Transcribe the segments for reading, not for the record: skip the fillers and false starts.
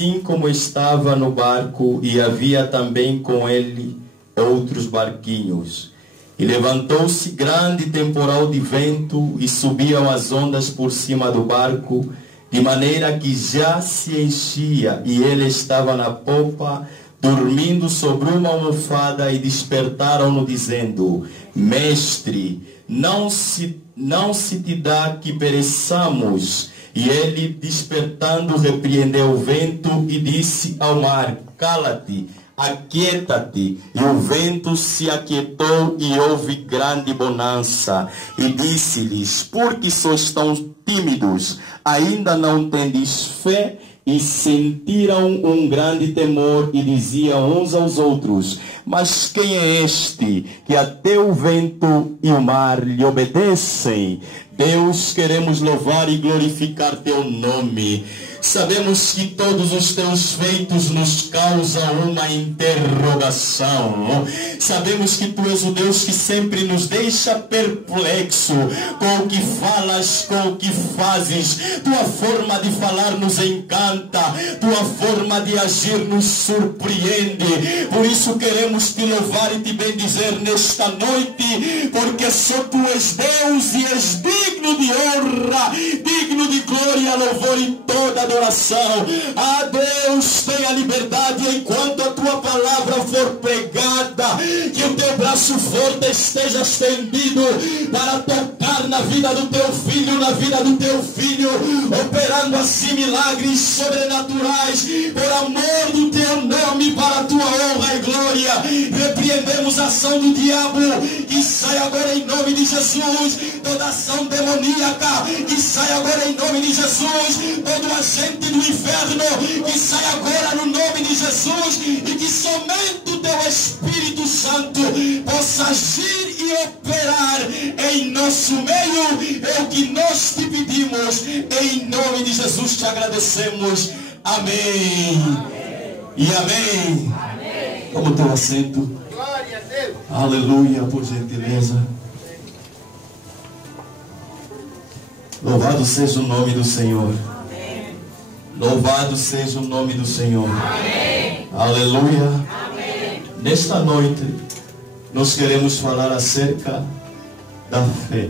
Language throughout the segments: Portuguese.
assim como estava no barco, e havia também com ele outros barquinhos. E levantou-se grande temporal de vento, e subiam as ondas por cima do barco, de maneira que já se enchia, e ele estava na popa, dormindo sobre uma almofada, e despertaram-no dizendo: Mestre, não se te dá que pereçamos? E ele, despertando, repreendeu o vento e disse ao mar: Cala-te, aquieta-te. E o vento se aquietou e houve grande bonança. E disse-lhes: Por que sois tão tímidos? Ainda não tendes fé? E sentiram um grande temor e diziam uns aos outros: Mas quem é este que até o vento e o mar lhe obedecem? Deus, queremos louvar e glorificar teu nome. Sabemos que todos os teus feitos nos causam uma interrogação. Sabemos que tu és o Deus que sempre nos deixa perplexo com o que falas, com o que fazes. Tua forma de falar nos encanta, tua forma de agir nos surpreende. Por isso queremos te louvar e te bendizer nesta noite, porque só tu és Deus e és digno de honra, digno de glória, louvor e toda adoração. A Deus, tenha liberdade enquanto a tua palavra for pregada, que o teu braço forte esteja estendido para tocar na vida do teu filho, na vida do teu filho, operando assim milagres sobrenaturais, por amor do teu nome, para a tua honra e glória. Repreendemos a ação do diabo, que sai agora em nome de Jesus. Toda ação demoníaca, que sai agora em nome de Jesus. Todo agente do inferno, que sai agora no nome de Jesus. E que somente o teu Espírito Santo possa agir e operar em nosso meio. É o que nós te pedimos, em nome de Jesus te agradecemos. Amém. E amém. Toma o teu assento. Glória a Deus. Aleluia, por gentileza. Louvado seja o nome do Senhor. Amém. Louvado seja o nome do Senhor. Amém. Aleluia. Amém. Nesta noite, nós queremos falar acerca da fé.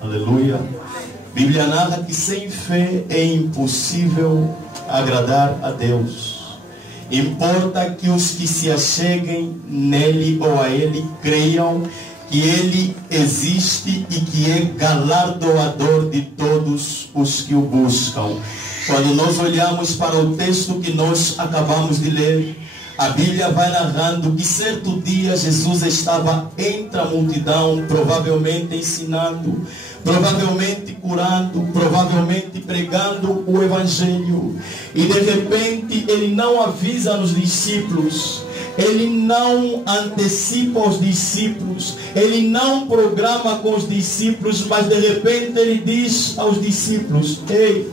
Aleluia. A Bíblia narra que sem fé é impossível agradar a Deus. Importa que os que se acheguem nele ou a ele creiam que ele existe e que é galardoador de todos os que o buscam. Quando nós olhamos para o texto que nós acabamos de ler, a Bíblia vai narrando que certo dia Jesus estava entre a multidão, provavelmente ensinando, provavelmente curando, provavelmente pregando o Evangelho. E de repente ele não avisa nos discípulos, ele não antecipa os discípulos, ele não programa com os discípulos, mas de repente ele diz aos discípulos: Ei,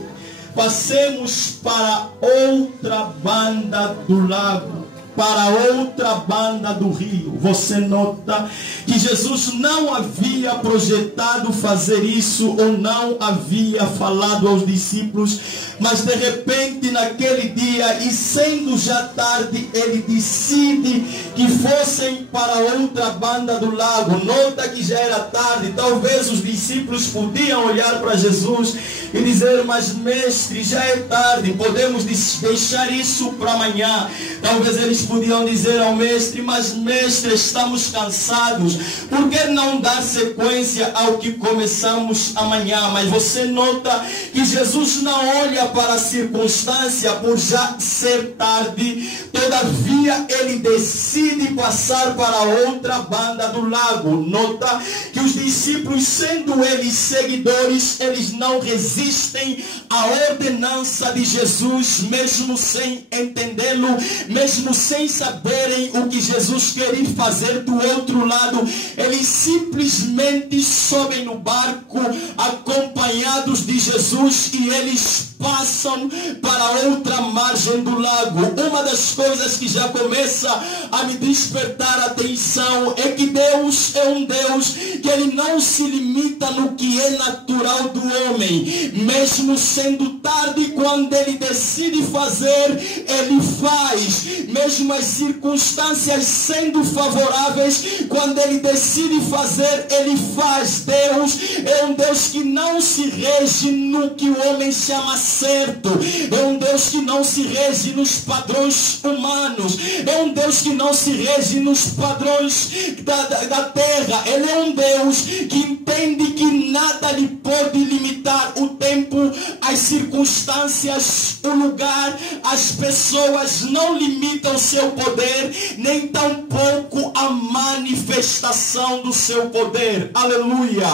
passemos para outra banda do lago, para outra banda do rio. Você nota que Jesus não havia projetado fazer isso, ou não havia falado aos discípulos, mas de repente naquele dia, e sendo já tarde, ele decide que fossem para outra banda do lago. Nota que já era tarde. Talvez os discípulos podiam olhar para Jesus e dizer: Mas mestre, já é tarde, podemos deixar isso para amanhã. Talvez eles podiam dizer ao mestre: Mas mestre, estamos cansados, por que não dar sequência ao que começamos amanhã? Mas você nota que Jesus não olha para a circunstância por já ser tarde. Todavia ele decide passar para outra banda do lago. Nota que os discípulos, sendo eles seguidores, eles não resistem à ordenança de Jesus, mesmo sem entendê-lo, mesmo sem saberem o que Jesus queria fazer do outro lado. Eles simplesmente sobem no barco acompanhados de Jesus e eles passam para outra margem do lago. Uma das coisas que já começa a me despertar a atenção é que Deus é um Deus que ele não se limita no que é natural do homem. Mesmo sendo tarde, quando Ele decide fazer, Ele faz. Mesmo as circunstâncias sendo favoráveis, quando Ele decide fazer, Ele faz. Deus é um Deus que não se rege no que o homem chama certo. É um Deus que não se rege nos padrões humanos. É um Deus que não se rege nos padrões da terra. Ele é um Deus que entende que nada lhe pode limitar o tempo, as circunstâncias, o lugar, as pessoas não limitam seu poder, nem tampouco a manifestação do seu poder. Aleluia!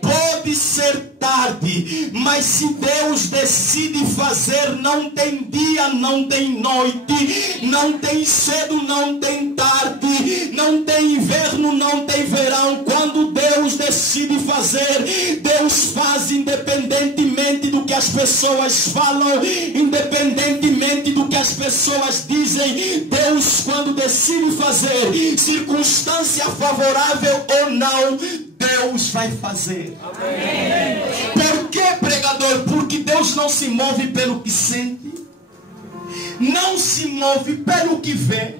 Pode ser tarde, mas se Deus decide fazer, não tem dia, não tem noite, não tem cedo, não tem tarde, não tem inverno, não tem verão. Quando Deus decide fazer, Deus faz, independentemente do que as pessoas falam, independentemente do que as pessoas dizem. Deus, quando decide fazer, circunstância favorável ou não, Deus vai fazer. Amém. Por que, pregador? Porque Deus não se move pelo que sente, não se move pelo que vê,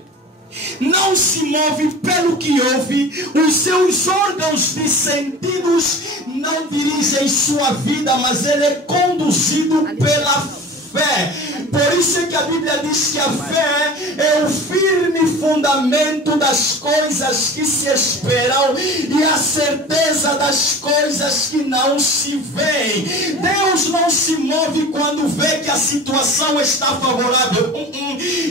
não se move pelo que ouve. Os seus órgãos de sentidos não dirigem sua vida, mas ele é conduzido pela fé. Por isso é que a Bíblia diz que a fé é o firme fundamento das coisas que se esperam e a certeza das coisas que não se veem. Deus não se move quando vê que a situação está favorável.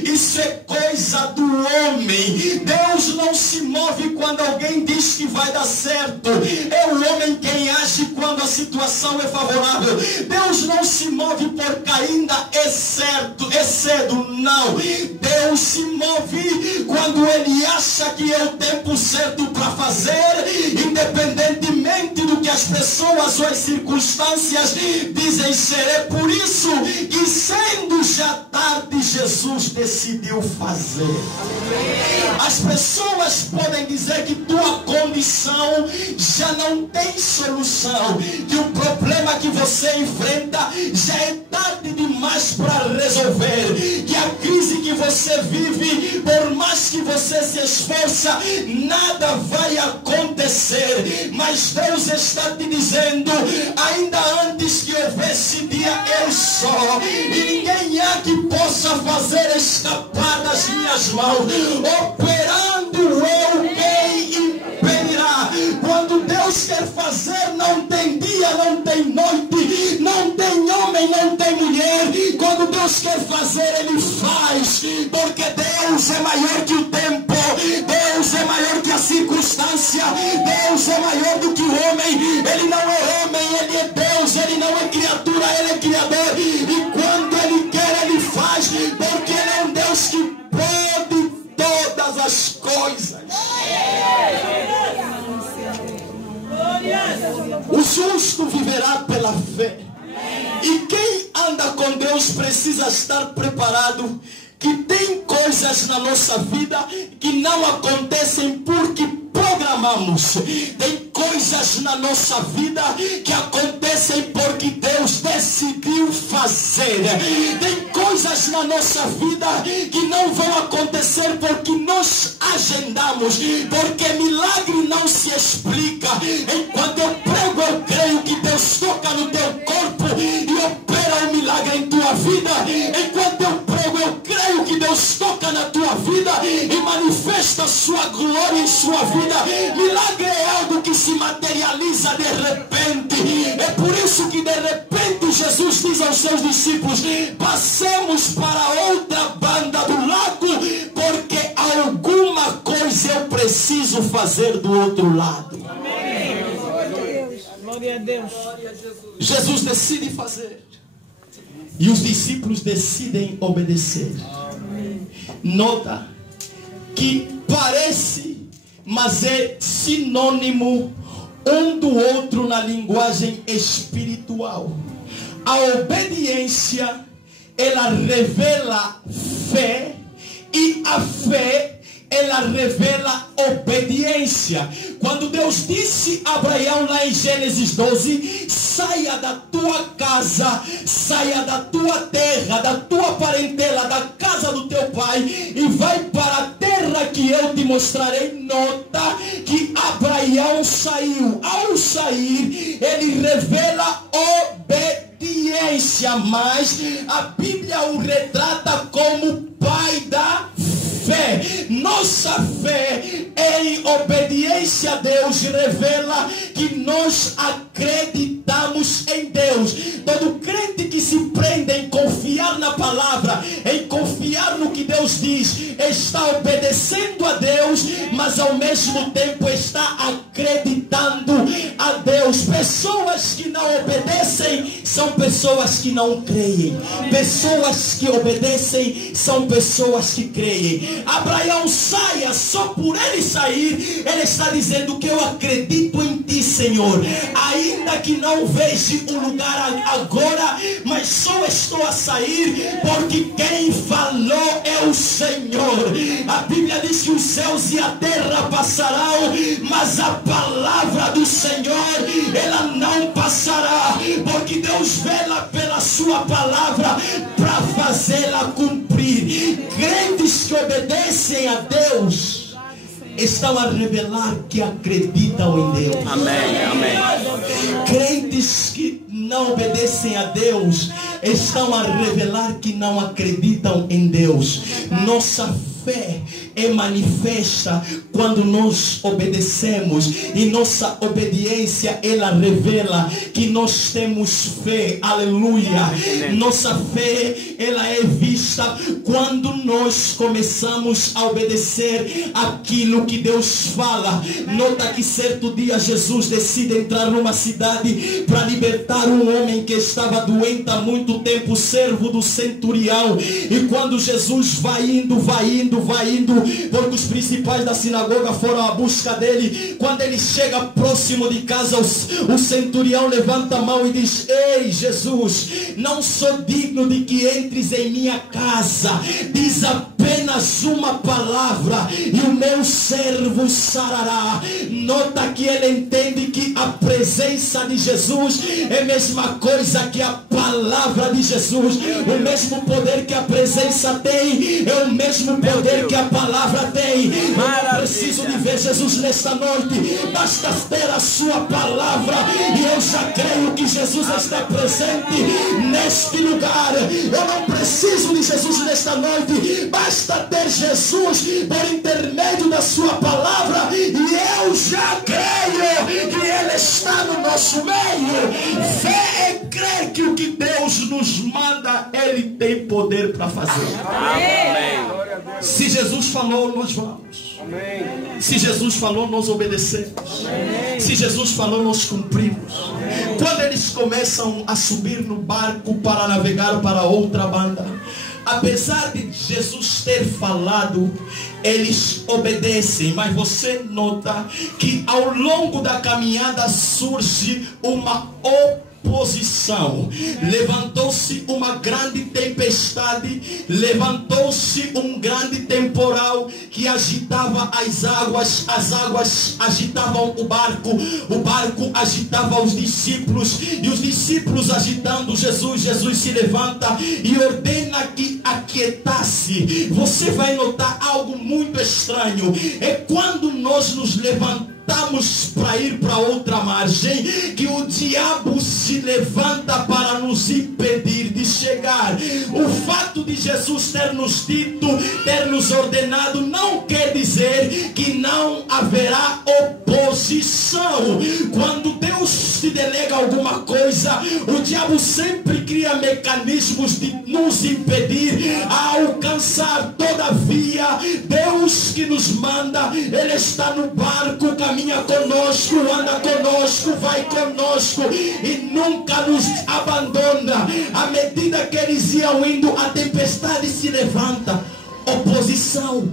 Isso é coisa do homem. Deus não se move quando alguém diz que vai dar certo. É o homem quem age quando a situação é favorável. Deus não se move porque ainda é certo, é cedo, não. Deus se move quando Ele acha que é o tempo certo para fazer, independentemente do que as pessoas ou as circunstâncias dizem ser. É por isso que, sendo já tarde, Jesus decidiu fazer. As pessoas podem dizer que tua condição já não tem solução, que o problema que você enfrenta já é tarde demais para resolver, que a crise que você vive, por mais que você se esforça, nada vai acontecer. Mas Deus está te dizendo, ainda antes que houvesse dia, eu sou, e ninguém há que possa fazer escapar das minhas mãos. Operando eu, quem impedirá? Quando Deus quer fazer, não tem dia, não tem noite, não tem homem, não tem mulher. Quando Deus quer fazer, Ele faz, porque Deus é maior que o tempo, Deus é maior que a circunstância, Deus é maior do que o homem. Ele não é homem, Ele é Deus. Ele não é criatura, Ele é Criador. E quando Ele quer, Ele faz, porque Ele é um Deus que pode todas as coisas. O justo viverá pela fé. E quem anda com Deus precisa estar preparado, que tem coisas na nossa vida que não acontecem porque programamos. Tem coisas na nossa vida que acontecem porque Deus decidiu fazer. Tem coisas na nossa vida que não vão acontecer porque nós agendamos, porque milagre não se explica. Enquanto eu prego, eu creio que Deus toca no teu corpo e opera um milagre em tua vida. Enquanto eu prego, eu creio que Deus toca na tua vida e manifesta a sua glória em sua vida. Milagre é algo que se materializa de repente. É por isso que de repente Jesus diz aos seus discípulos: passemos para outra banda do lago, porque alguma coisa eu preciso fazer do outro lado. Amém. Glória a Deus. Jesus decide fazer e os discípulos decidem obedecer. Nota que parece, mas é sinônimo um do outro na linguagem espiritual. A obediência, ela revela fé, e a fé, ela revela obediência. Quando Deus disse a Abraão lá em Gênesis 12: saia da tua casa, saia da tua terra, da tua parentela, da casa do teu pai e vai para a terra que eu te mostrarei. Nota que Abraão saiu. Ao sair, ele revela obediência, mas a Bíblia o retrata como pai da fé. Nossa fé em obediência a Deus revela que nós acreditamos em Deus. Todo crente que se prende em confiar na palavra, em confiar no que Deus diz, está obedecendo a Deus, mas ao mesmo tempo está acreditando a Deus. Pessoas que não obedecem são pessoas que não creem. Pessoas que obedecem são pessoas que creem. Abraão saia, só por ele sair, ele está dizendo que eu acredito em ti, Senhor. Ainda que não veja o lugar agora, mas só estou a sair porque quem falou é o Senhor. A Bíblia diz que os céus e a terra passarão, mas a palavra do Senhor, ela não passará, porque Deus vela pela sua palavra para fazê-la cumprir. Crentes que obedecem a Deus estão a revelar que acreditam em Deus. Amém, amém. Crentes que não obedecem a Deus estão a revelar que não acreditam em Deus. Nossa fé é manifesta quando nós obedecemos, e nossa obediência ela revela que nós temos fé. Aleluia. Nossa fé ela é vista quando nós começamos a obedecer aquilo que Deus fala. Nota que certo dia Jesus decide entrar numa cidade para libertar um homem que estava doente há muito tempo, servo do centurião. E quando Jesus vai indo, porque os principais da sinagoga foram à busca dele, quando ele chega próximo de casa, o centurião levanta a mão e diz: ei Jesus, não sou digno de que entres em minha casa, diz apenas uma palavra e o meu servo sarará. Nota que ele entende que a presença de Jesus é a mesma coisa que a palavra de Jesus. O mesmo poder que a presença tem é o mesmo poder que a palavra tem. Eu não preciso de ver Jesus nesta noite, basta ter a sua palavra e eu já creio que Jesus está presente neste lugar. Eu não preciso de Jesus nesta noite, basta ter Jesus por intermédio da sua palavra e eu já creio que Ele está no nosso meio. Fé é crer que o que Deus nos manda, Ele tem poder para fazer. Amém. Se Jesus falou, nós vamos. Se Jesus falou, nós obedecemos. Se Jesus falou, nós cumprimos. Quando eles começam a subir no barco para navegar para outra banda, apesar de Jesus ter falado, eles obedecem. Mas você nota que ao longo da caminhada surge uma oposição. Levantou-se uma grande tempestade, levantou-se um grande temporal que agitava as águas agitavam o barco agitava os discípulos, e os discípulos agitando Jesus se levanta e ordena que aquietasse. Você vai notar algo muito estranho, é quando nós nos levantamos para ir para outra margem, que o diabo se levanta para nos impedir de chegar. O fato de Jesus ter nos dito, ter nos ordenado, não quer dizer que não haverá oposição. Quando Deus te delega alguma coisa, o diabo sempre cria mecanismos de nos impedir a alcançar. Todavia, Deus que nos manda, Ele está no barco, caminha conosco, anda conosco, vai conosco e nunca nos abandona. À medida que eles iam indo, a tempestade se levanta. Oposição.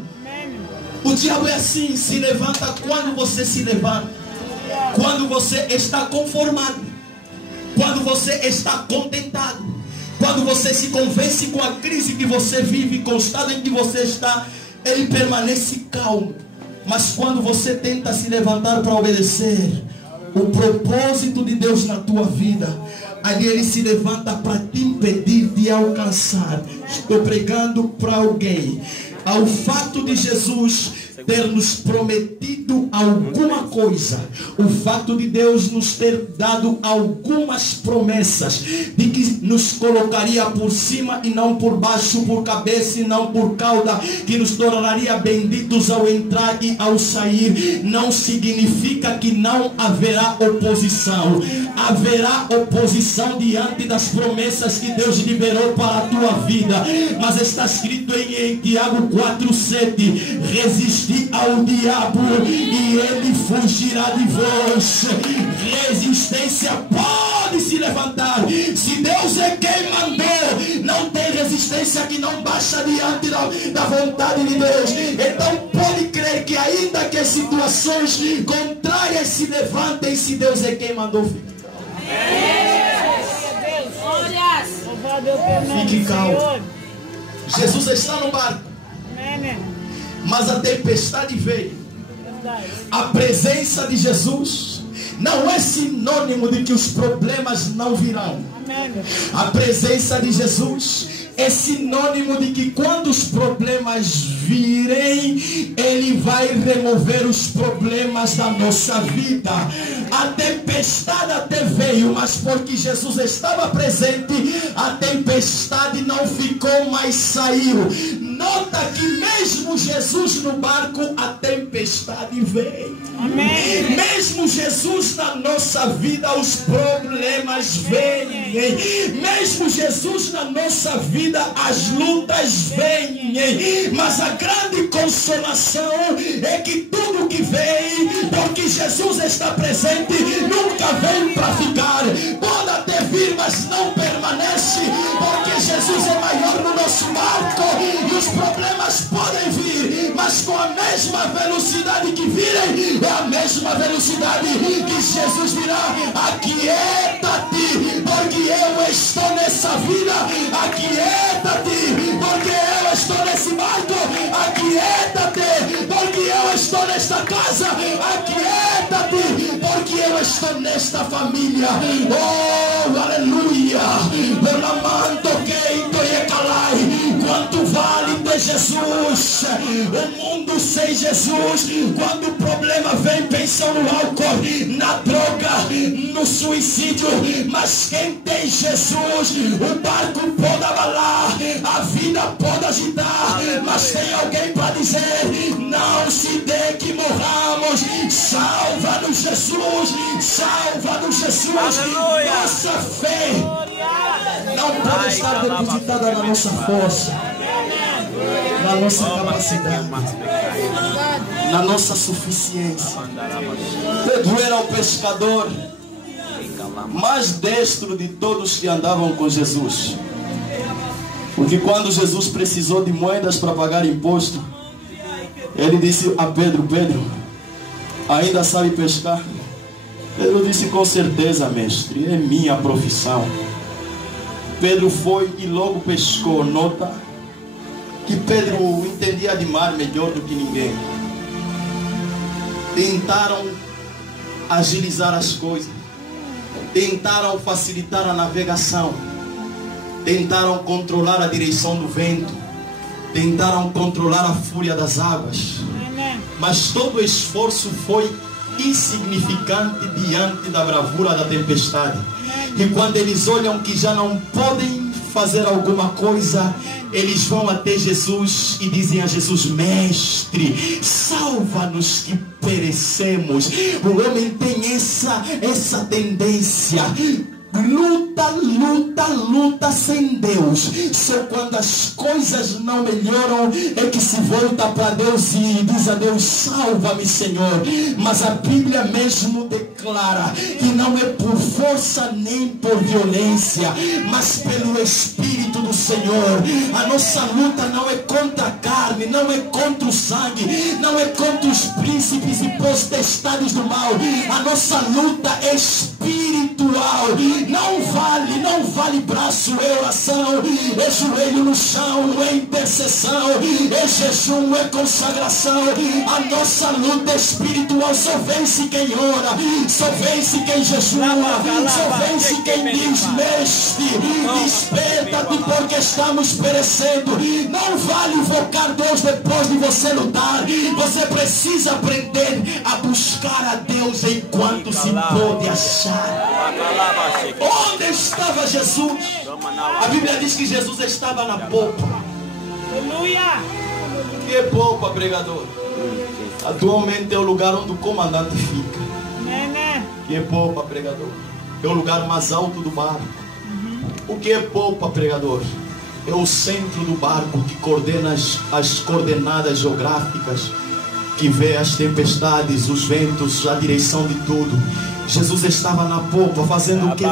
O diabo é assim, se levanta quando você se levanta, quando você está conformado, quando você está contentado, quando você se convence com a crise que você vive, com o estado em que você está, ele permanece calmo. Mas quando você tenta se levantar para obedecer, o propósito de Deus na tua vida, ali ele se levanta para te impedir de alcançar. Estou pregando para alguém. Ao fato de Jesus ter nos prometido alguma coisa, o fato de Deus nos ter dado algumas promessas, de que nos colocaria por cima e não por baixo, por cabeça e não por cauda, que nos tornaria benditos ao entrar e ao sair, não significa que não haverá oposição. Haverá oposição diante das promessas que Deus liberou para a tua vida, mas está escrito em Tiago 4:7: resistir ao diabo e ele fugirá de vós. Resistência pode se levantar. Se Deus é quem mandou, não tem resistência que não baixa diante da vontade de Deus. Então pode crer que ainda que as situações contrárias se levantem, se Deus é quem mandou, fique calmo. Jesus está no barco, mas a tempestade veio. A presença de Jesus não é sinônimo de que os problemas não virão. A presença de Jesus é sinônimo de que quando os problemas virem, Ele vai remover os problemas da nossa vida. A tempestade até veio, mas porque Jesus estava presente, a tempestade não ficou, mas saiu. Nota que mesmo Jesus no barco, a tempestade veio. Amém. Mesmo Jesus na nossa vida, os problemas vêm. Mesmo Jesus na nossa vida, as lutas vêm. Mas a grande consolação é que tudo que vem, porque Jesus está presente, nunca vem para ficar. Pode até vir, mas não permanece, porque Jesus é maior no nosso barco. E os problemas podem vir, mas com a mesma velocidade que virem, é a mesma velocidade que Jesus dirá: aquieta-te, porque eu estou nessa vida. Aquieta-te, porque eu estou nesse barco. Aquieta-te, porque eu estou nesta casa. Aquieta-te, porque eu estou nesta família. Oh, aleluia. Quanto vale ter Jesus? O mundo sem Jesus, quando o problema vem, pensam no álcool, na droga, no suicídio. Mas quem tem Jesus, o barco pode abalar, a vida pode agitar, mas tem alguém para dizer: não se dê que morramos. Salva-nos Jesus, salva-nos Jesus. Aleluia. Nossa fé não pode estar depositada na nossa força, na nossa capacidade, na nossa suficiência. Pedro era o pescador mais destro de todos que andavam com Jesus. Porque quando Jesus precisou de moedas para pagar imposto, ele disse a Pedro: Pedro, ainda sabe pescar? Pedro disse: com certeza, mestre, é minha profissão. Pedro foi e logo pescou. Nota que Pedro entendia de mar melhor do que ninguém. Tentaram agilizar as coisas, tentaram facilitar a navegação, tentaram controlar a direção do vento, tentaram controlar a fúria das águas, mas todo o esforço foi insignificante diante da bravura da tempestade. E quando eles olham que já não podem fazer alguma coisa, eles vão até Jesus e dizem a Jesus: mestre, salva-nos que perecemos. O homem tem essa tendência. Luta sem Deus. Só quando as coisas não melhoram é que se volta para Deus e diz a Deus: salva-me, Senhor. Mas a Bíblia mesmo declara que não é por força nem por violência, mas pelo Espírito do Senhor. A nossa luta não é contra a carne, não é contra o sangue, não é contra os príncipes e potestades do mal. A nossa luta é espiritual. espiritual. Não vale braço, é oração, é joelho no chão, é intercessão, é jejum, é consagração. A nossa luta espiritual só vence quem ora, só vence quem jejua, só vence quem diz: Mestre, desperta-te porque estamos perecendo. Não vale invocar Deus depois de você lutar. Você precisa aprender a buscar a Deus enquanto se pode achar. Onde estava Jesus? A Bíblia diz que Jesus estava na popa. Aleluia. Que popa, pregador? Atualmente é o lugar onde o comandante fica. Que popa, pregador? É o lugar mais alto do barco. O que é popa, pregador? É o centro do barco que coordena as coordenadas geográficas, que vê as tempestades, os ventos, a direção de tudo. Jesus estava na popa fazendo o que?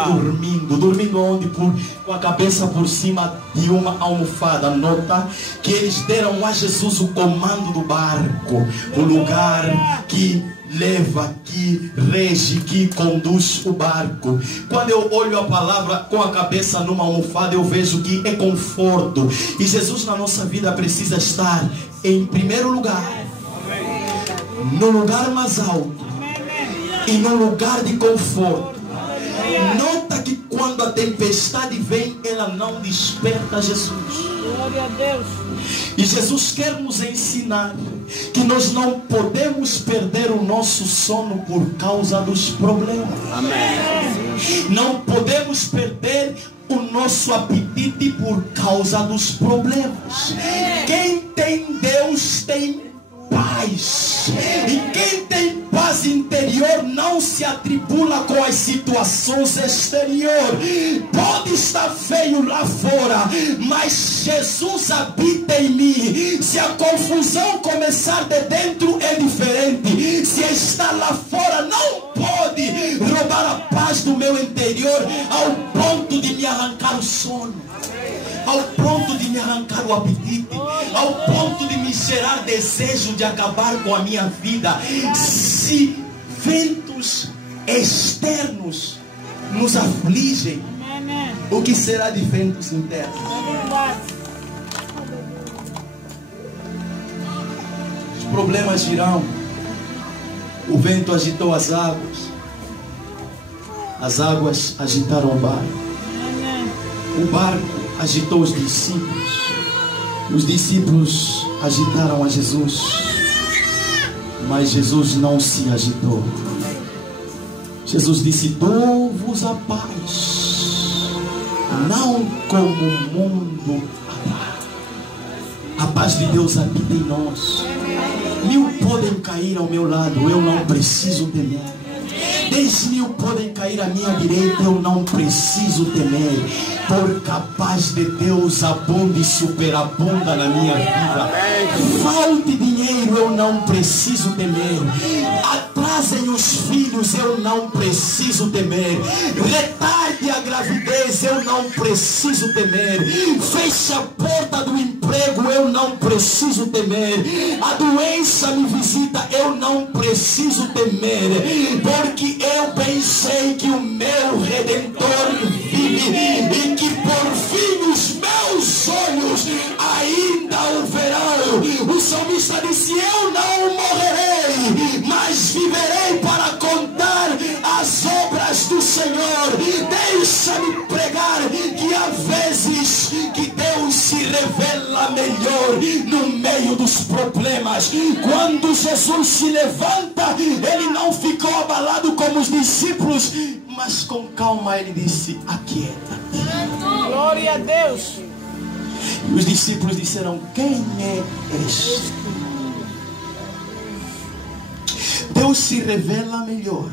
Dormindo onde? Com a cabeça por cima de uma almofada. Nota que eles deram a Jesus o comando do barco, o lugar que leva, que rege, que conduz o barco. Quando eu olho a palavra com a cabeça numa almofada, eu vejo que é conforto. E Jesus na nossa vida precisa estar em primeiro lugar, no lugar mais alto e no lugar de conforto. Nota que quando a tempestade vem, ela não desperta Jesus. Glória a Deus. E Jesus quer nos ensinar que nós não podemos perder o nosso sono por causa dos problemas. Amém. Não podemos perder o nosso apetite por causa dos problemas. Quem tem Deus tem paz. E quem tem paz interior não se atribula com as situações exteriores. Pode estar feio lá fora, mas Jesus habita em mim. Se a confusão começar de dentro, é diferente. Se está lá fora, não pode roubar a paz do meu interior ao ponto de me arrancar o sono, ao ponto de me arrancar o apetite, ao ponto de me gerar desejo de acabar com a minha vida. Se ventos externos nos afligem, o que será de ventos internos? Os problemas virão. O vento agitou as águas agitaram o barco agitou os discípulos agitaram a Jesus, mas Jesus não se agitou. Jesus disse: dou-vos a paz, não como o mundo a dá. A paz de Deus habita em nós. 1000 podem cair ao meu lado, eu não preciso temer. 10.000 podem cair à minha direita, eu não preciso temer, porque a paz de Deus abunda e superabunda na minha vida. Falte dinheiro, eu não preciso temer. Atrasem os filhos, eu não preciso temer. Retarde a gravidez, eu não preciso temer. Feche a porta do emprego, eu não preciso temer. A doença me visita, eu não preciso temer, porque eu pensei que o meu Redentor vive e que por fim os meus olhos ainda o verão. O salmista disse: eu não morrerei, mas viverei para contar as obras do Senhor. Deixa-me pregar que há vezes que Deus se revela melhor no meio dos problemas. Quando Jesus se levanta, ele não ficou abalado como os discípulos, mas com calma ele disse: aquieta-te. Glória a Deus. E os discípulos disseram: quem é este? Deus se revela melhor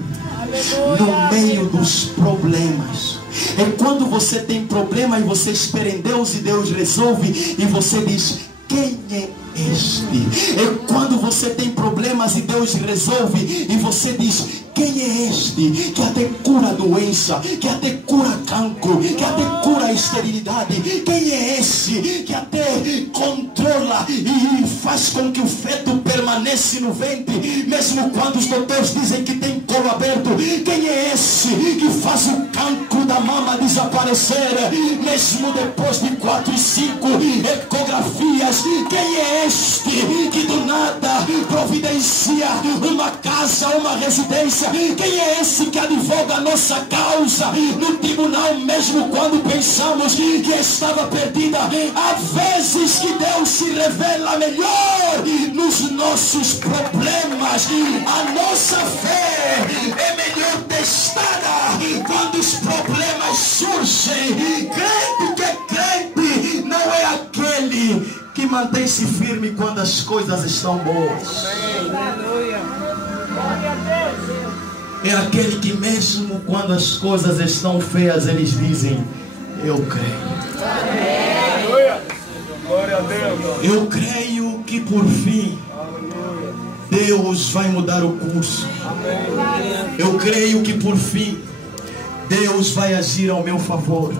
no meio dos problemas. É quando você tem problema e você espera em Deus e Deus resolve e você diz: quem é este? É quando você tem problemas e Deus resolve e você diz: quem é este? Que até cura a doença, que até cura cancro, que até cura a esterilidade. Quem é esse que até controla e faz com que o feto permaneça permanece no ventre, mesmo quando os doutores dizem que tem colo aberto. Quem é esse que faz o cancro da mama desaparecer, mesmo depois de 4 e 5 ecografias? Quem é este que do nada providencia uma casa, uma residência? Quem é esse que advoga a nossa causa no tribunal, mesmo quando pensamos que estava perdida? Há vezes que Deus se revela melhor nos nossos problemas. A nossa fé é melhor testada quando os problemas surgem. Crente que é crente não é aquele que mantém-se firme quando as coisas estão boas. É aquele que mesmo quando as coisas estão feias, eles dizem: eu creio. Eu creio que por fim Deus vai mudar o curso. Eu creio que por fim Deus vai agir ao meu favor.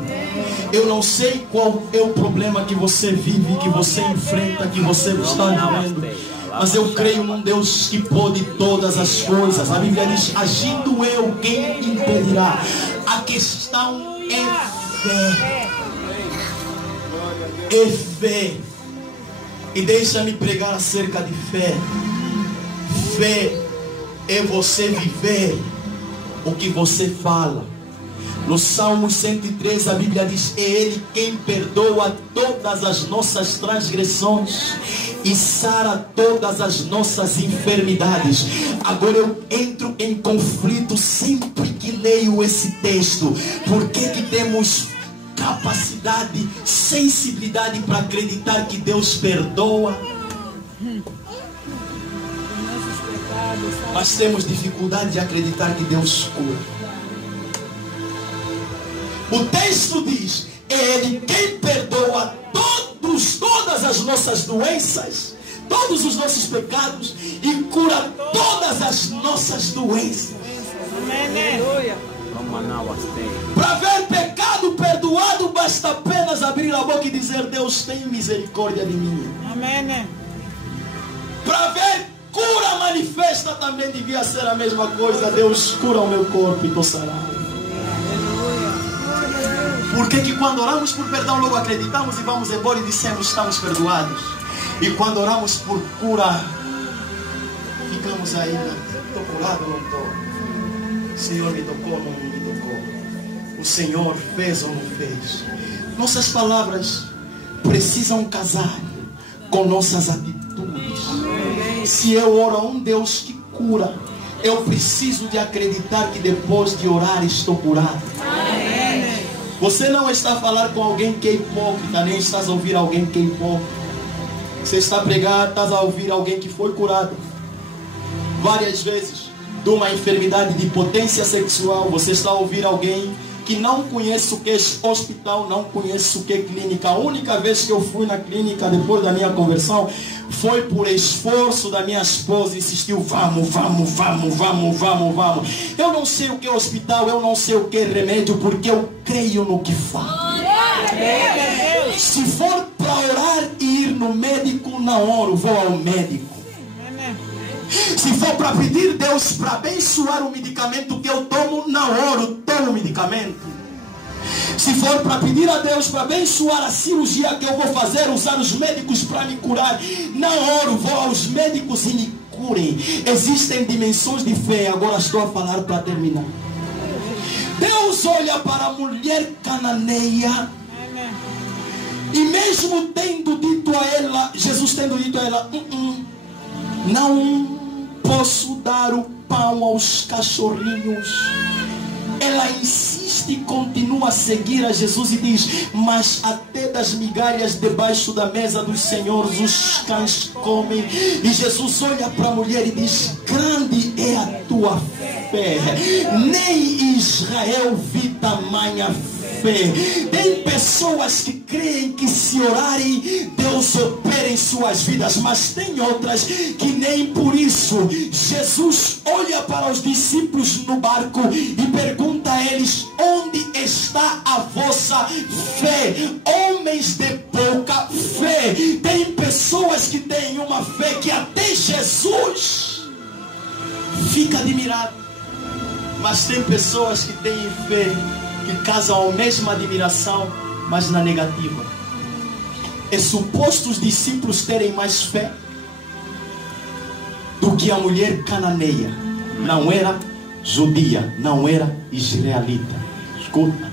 Eu não sei qual é o problema que você vive, que você enfrenta, que você está vivendo, mas eu creio num Deus que pode todas as coisas. A Bíblia diz: agindo eu, quem impedirá? A questão é fé. É fé. E deixa-me pregar acerca de fé. Fé é você viver o que você fala. No Salmo 103 a Bíblia diz: é Ele quem perdoa todas as nossas transgressões e sara todas as nossas enfermidades. Agora eu entro em conflito sempre que leio esse texto. Por que temos capacidade, sensibilidade para acreditar que Deus perdoa, mas temos dificuldade de acreditar que Deus cura? O texto diz: é Ele quem perdoa todas as nossas doenças, todos os nossos pecados, e cura todas as nossas doenças. Para ver pecado perdoado, basta apenas abrir a boca e dizer: Deus tem misericórdia de mim. Amém. Para ver cura manifesta também devia ser a mesma coisa: Deus cura o meu corpo e estou sarado. Por que quando oramos por perdão logo acreditamos e vamos embora e dissemos estamos perdoados? E quando oramos por cura, ficamos aí: estou curado ou não estou? O Senhor me tocou ou não me tocou? O Senhor fez ou não fez? Nossas palavras precisam casar com nossas atitudes. Se eu oro a um Deus que cura, eu preciso de acreditar que depois de orar estou curado. Você não está a falar com alguém que é hipócrita, nem estás a ouvir alguém que é hipócrita. Você está a pregar, estás a ouvir alguém que foi curado várias vezes de uma enfermidade de potência sexual. Você está a ouvir alguém que não conhece o que é hospital, não conhece o que é clínica. A única vez que eu fui na clínica depois da minha conversão foi por esforço da minha esposa. Insistiu: vamos. Eu não sei o que é hospital, eu não sei o que é remédio, porque eu creio no que falo. Se for para orar e ir no médico, não oro, vou ao médico. Se for para pedir Deus para abençoar o medicamento que eu tomo, não oro, tomo o medicamento. Se for para pedir a Deus para abençoar a cirurgia que eu vou fazer, usar os médicos para me curar, não oro, vou aos médicos e me curem. Existem dimensões de fé. Agora estou a falar para terminar. Deus olha para a mulher cananeia e mesmo tendo dito a ela, Jesus tendo dito a ela: não posso dar o pão aos cachorrinhos, ela insiste e continua a seguir a Jesus e diz: mas até das migalhas debaixo da mesa dos senhores os cães comem. E Jesus olha para a mulher e diz: grande é a tua fé, nem Israel vi tamanha fé. Tem pessoas que creem que se orarem Deus opera em suas vidas, mas tem outras que nem por isso. Jesus olha para os discípulos no barco e pergunta a eles: onde está a vossa fé? Homens de pouca fé. Tem pessoas que têm uma fé que até Jesus Jesus fica admirado. Mas tem pessoas que têm fé, que casam a mesma admiração, mas na negativa. É suposto os discípulos terem mais fé do que a mulher cananeia. Não era judia, não era israelita. Escuta.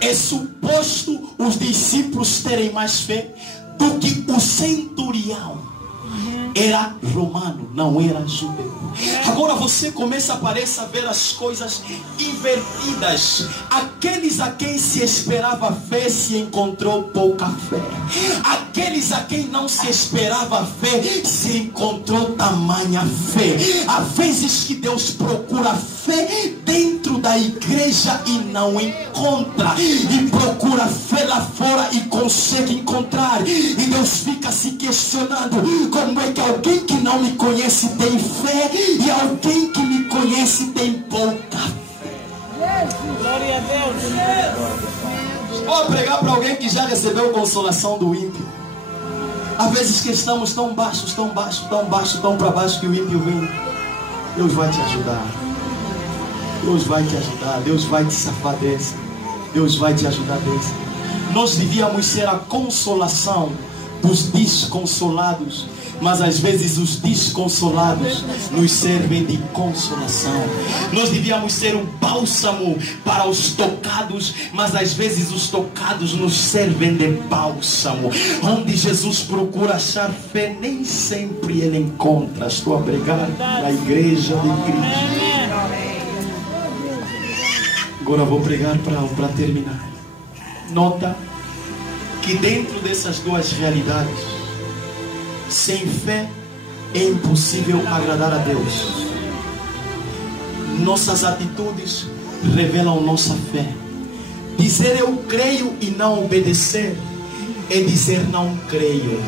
É suposto os discípulos terem mais fé do que o centurião. Era romano, não era judeu. Agora você começa a ver as coisas invertidas. Aqueles a quem se esperava fé se encontrou pouca fé. Aqueles a quem não se esperava fé se encontrou tamanha fé. Há vezes que Deus procura fé dentro da igreja e não encontra. E procura fé lá fora e consegue encontrar. E Deus fica se questionando: como é que alguém que não me conhece tem fé e alguém que me conhece tem pouca fé? Glória a Deus. Vou pregar para alguém que já recebeu consolação do ímpio. Às vezes que estamos tão baixos, tão para baixo que o ímpio vem. Deus vai te ajudar. Deus vai te ajudar. Deus vai te safar dessa. Deus vai te ajudar dessa. Nós devíamos ser a consolação dos desconsolados, mas às vezes os desconsolados nos servem de consolação. Nós devíamos ser um bálsamo para os tocados, mas às vezes os tocados nos servem de bálsamo. Onde Jesus procura achar fé, nem sempre ele encontra. Estou a pregar na igreja de Cristo. Agora vou pregar para terminar. Nota que dentro dessas duas realidades, sem fé é impossível agradar a Deus. Nossas atitudes revelam nossa fé. Dizer eu creio e não obedecer é dizer não creio.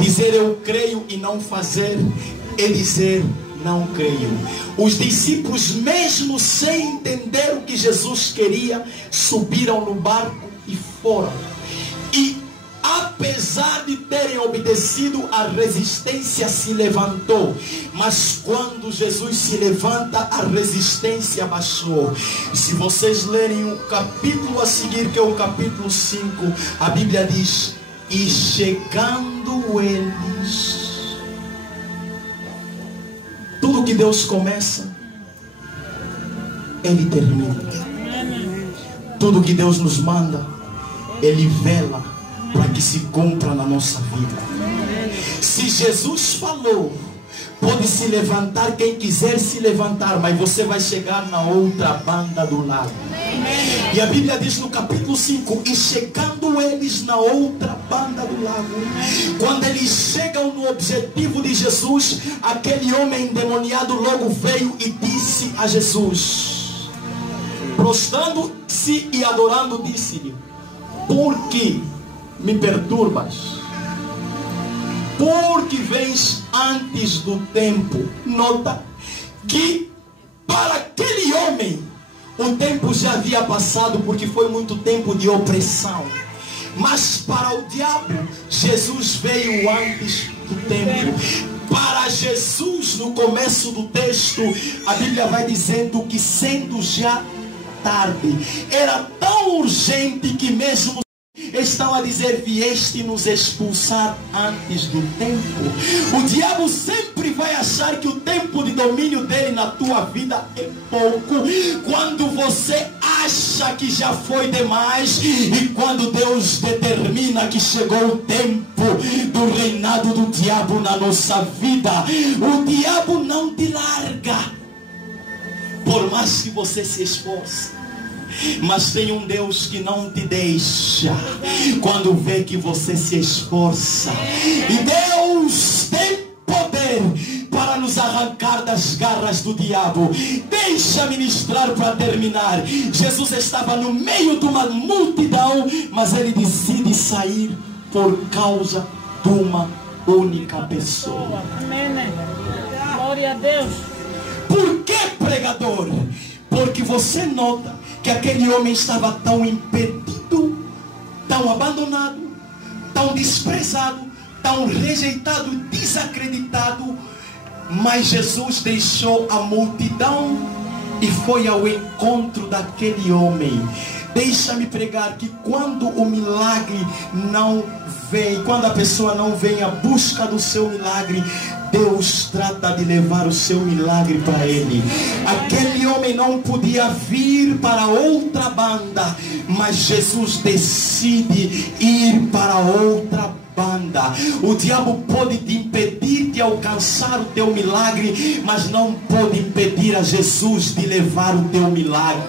Dizer eu creio e não fazer é dizer não creio. Os discípulos, mesmo sem entender o que Jesus queria, subiram no barco e foram. E apesar de terem obedecido, a resistência se levantou. Mas quando Jesus se levanta, a resistência baixou. Se vocês lerem o capítulo a seguir, que é o capítulo 5, a Bíblia diz: e chegando eles... Tudo que Deus começa, Ele termina. Tudo que Deus nos manda, Ele vela para que se cumpra na nossa vida. Se Jesus falou, pode se levantar quem quiser se levantar, mas você vai chegar na outra banda do lago. E a Bíblia diz no capítulo 5: e chegando eles na outra banda do lago, quando eles chegam no objetivo de Jesus, aquele homem endemoniado logo veio e disse a Jesus, prostrando-se e adorando, disse-lhe: por que me perturbas? Porque vens antes do tempo. Nota que para aquele homem o tempo já havia passado, porque foi muito tempo de opressão. Mas para o diabo, Jesus veio antes do tempo. Para Jesus, no começo do texto, a Bíblia vai dizendo que, sendo já tarde, era tão urgente que mesmo estão a dizer: vieste nos expulsar antes do tempo. O diabo sempre vai achar que o tempo de domínio dele na tua vida é pouco, quando você acha que já foi demais, e quando Deus determina que chegou o tempo do reinado do diabo na nossa vida, o diabo não te larga, por mais que você se esforce. Mas tem um Deus que não te deixa quando vê que você se esforça. E Deus tem poder para nos arrancar das garras do diabo. Deixa ministrar para terminar. Jesus estava no meio de uma multidão, mas ele decide sair por causa de uma única pessoa. Amém. Glória a Deus. Por que, pregador? Porque você nota que aquele homem estava tão impedido, tão abandonado, tão desprezado, tão rejeitado, desacreditado, Mas Jesus deixou a multidão e foi ao encontro daquele homem. Deixa-me pregar que quando o milagre não vem, quando a pessoa não vem à busca do seu milagre, Deus trata de levar o seu milagre para ele. Aquele homem não podia vir para outra banda, mas Jesus decide ir para outra banda. O diabo pode te impedir de alcançar o teu milagre, mas não pode impedir a Jesus de levar o teu milagre.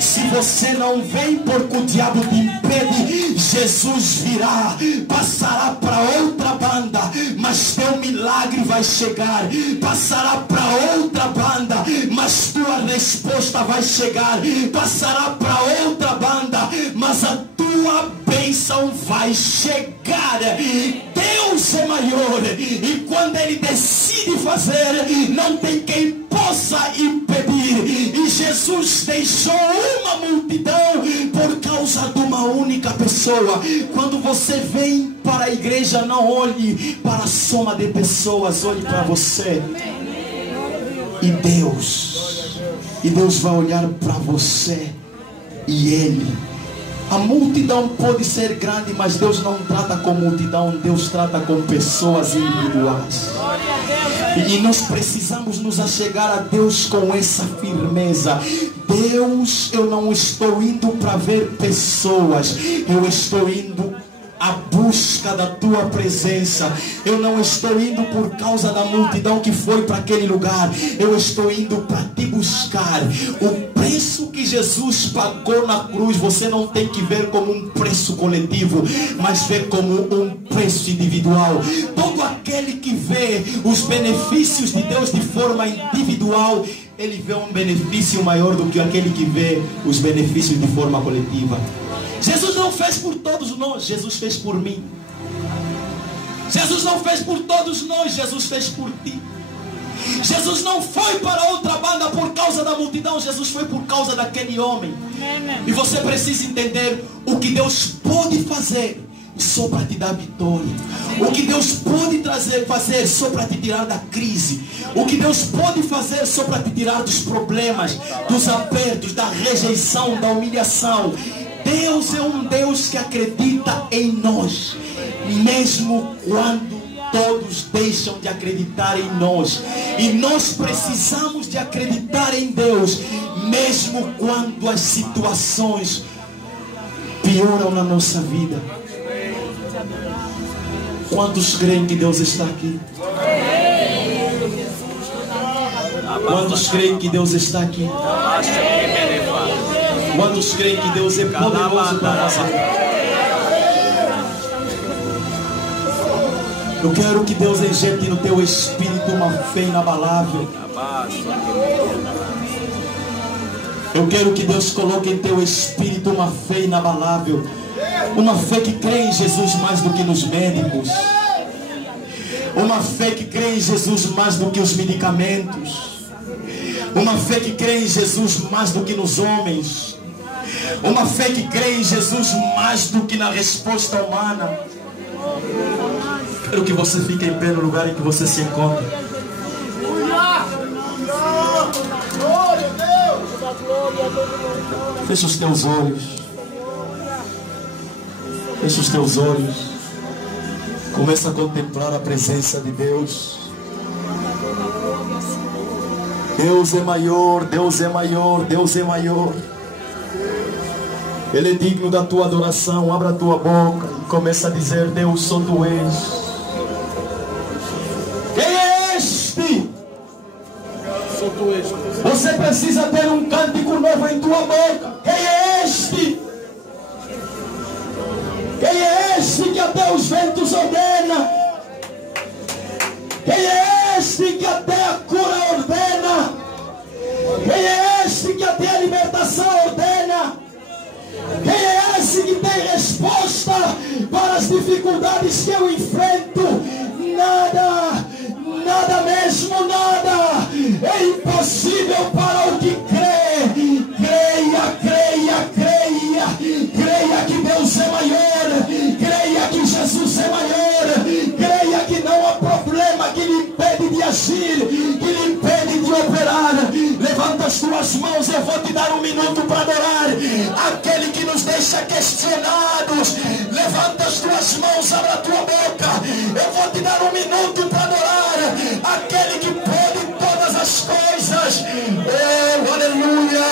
Se você não vem porque o diabo te impede, Jesus virá, passará para outra banda, mas teu milagre vai chegar. Passará para outra banda, mas tua resposta vai chegar. Passará para outra banda, mas a tua bênção vai chegar. Deus é maior, e quando Ele decide fazer, não tem quem possa impedir. E Jesus deixou uma multidão por causa de uma única pessoa. Quando você vem para a igreja, não olhe para a soma de pessoas, olhe para você e Deus vai olhar para você e Ele. A multidão pode ser grande, mas Deus não trata com multidão, Deus trata com pessoas individuais. E nós precisamos nos achegar a Deus com essa firmeza. Deus, eu não estou indo para ver pessoas, eu estou indo à busca da tua presença. Eu não estou indo por causa da multidão que foi para aquele lugar, eu estou indo para te buscar. O preço que Jesus pagou na cruz, você não tem que ver como um preço coletivo, mas ver como um preço individual. Todo aquele que vê os benefícios de Deus de forma individual, ele vê um benefício maior do que aquele que vê os benefícios de forma coletiva. Jesus não fez por todos nós, Jesus fez por mim. Jesus não fez por todos nós, Jesus fez por ti. Jesus não foi para outra banda por causa da multidão, Jesus foi por causa daquele homem. E você precisa entender o que Deus pode fazer só para te dar vitória. O que Deus pode fazer só para te tirar da crise. O que Deus pode fazer só para te tirar dos problemas, dos apertos, da rejeição, da humilhação. Deus é um Deus que acredita em nós, mesmo quando todos deixam de acreditar em nós. E nós precisamos de acreditar em Deus, mesmo quando as situações pioram na nossa vida. Quantos creem que Deus está aqui? Quantos creem que Deus está aqui? Quantos creem que Deus é poderoso para fazer? Eu quero que Deus injete no teu espírito uma fé inabalável. Eu quero que Deus coloque em teu espírito uma fé inabalável. Uma fé que crê em Jesus mais do que nos médicos. Uma fé que crê em Jesus mais do que os medicamentos. Uma fé que crê em Jesus mais do que nos homens. Uma fé que crê em Jesus mais do que na resposta humana. Quero que você fique em pé no lugar em que você se encontra. Fecha os teus olhos. Fecha os teus olhos. Começa a contemplar a presença de Deus. Deus é maior, Deus é maior, Deus é maior. Ele é digno da tua adoração. Abra a tua boca e começa a dizer: Deus, só tu és. Quem é este? Só tu és. Você precisa ter um cântico novo em tua boca. Quem é este? Quem é este que até os ventos ordena? Quem é este que até a cura ordena? Quem é este que até a libertação ordena? Quem é esse que tem resposta para as dificuldades que eu enfrento? Nada, nada mesmo, nada é impossível para o que crê. Creia, creia, creia. Creia que Deus é maior. Creia que Jesus é maior. Creia que não há problema que lhe impede de agir. agir, que lhe impede de operar. Levanta as tuas mãos, eu vou te dar um minuto para adorar aquele que nos deixa questionados. Levanta as tuas mãos, abre a tua boca, eu vou te dar um minuto para adorar aquele que pode todas as coisas. Oh, aleluia!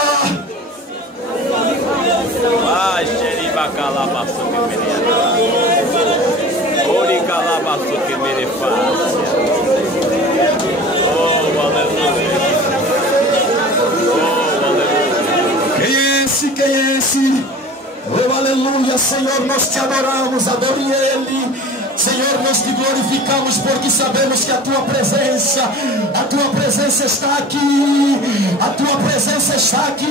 Quem é esse? Quem é esse? Oh, aleluia, Senhor, nós te adoramos, adore Ele. Senhor, nós te glorificamos porque sabemos que a tua presença está aqui, a tua presença está aqui,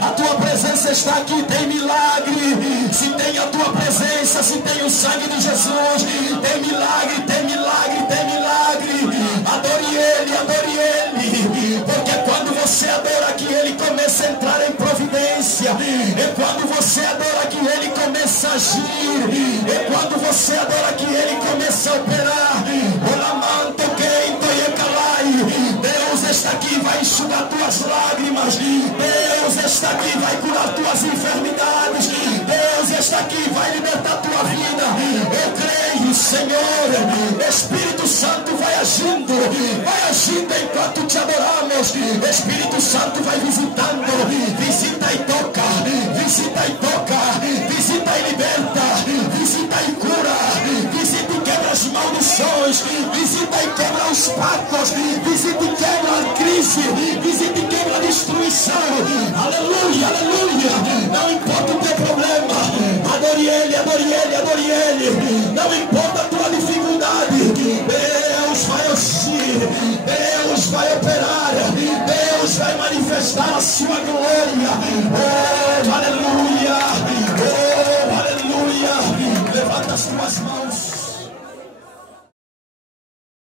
a tua presença está aqui. Tem milagre, se tem a tua presença, se tem o sangue de Jesus, tem milagre, tem milagre, tem milagre. Adore Ele, porque quando você adora que Ele começa a entrar em providência, é quando você adora que Ele começa a agir, é quando você adora que Ele começa a operar. Deus está aqui, vai enxugar tuas lágrimas. Deus está aqui, vai curar tuas enfermidades. Deus está aqui, vai libertar tua vida. Eu creio, Senhor. Espírito Santo vai agindo enquanto te adoramos. Espírito Santo vai visitando. Visita e toca, visita e toca, visita e liberta, visita e cura, visita e quebra as maldições, visita e quebra os pactos, visita e quebra a crise, visita e quebra a destruição. Aleluia, aleluia. Não importa o teu problema, adore Ele, adore Ele, adore Ele. Não importa a tua dificuldade, Deus vai agir, Deus vai operar, Deus vai manifestar a sua glória.